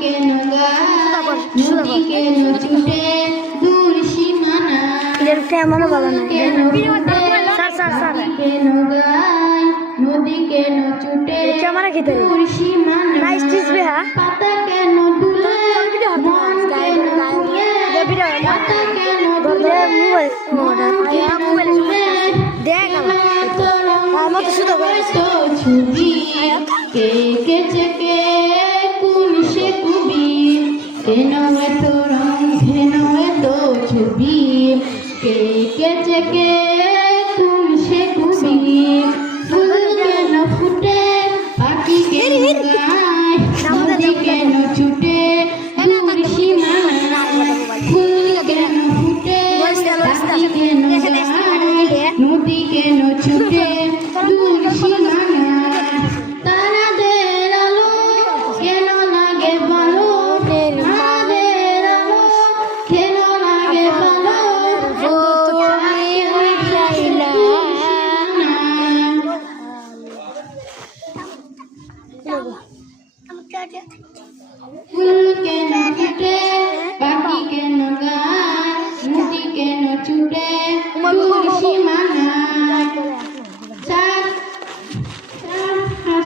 কেন গায় নদী কেন ছুটে দূর সীমানা কেমন ভালো না কেন কেন গায় নদী কেন ছুটে দূর সীমানা পাতা কেন দুলে মন কেন দুলে পাতা কেন দুলে মন কেন দুলে ছবি কে কেছে কে কোন সে কবি কেন এত রং কেন এত ছবি কে কেছে কে কোন সে কবি ফুল কেন ফুটে পাখি কেন গায় নদী কেন ছুটে দূর সীমানা ফুল কেন ফুটে পাখি কেন গায় নদী কেন ছুটে দূর সীমানা তারাদের আলো কেন লাগে ভালো তারাদের আলো কেন লাগে ভালো ও আমি চাইলাম ফুল কেন ফুটে পাখি কেন গায় নদী কেন ছুটে দূর সীমানা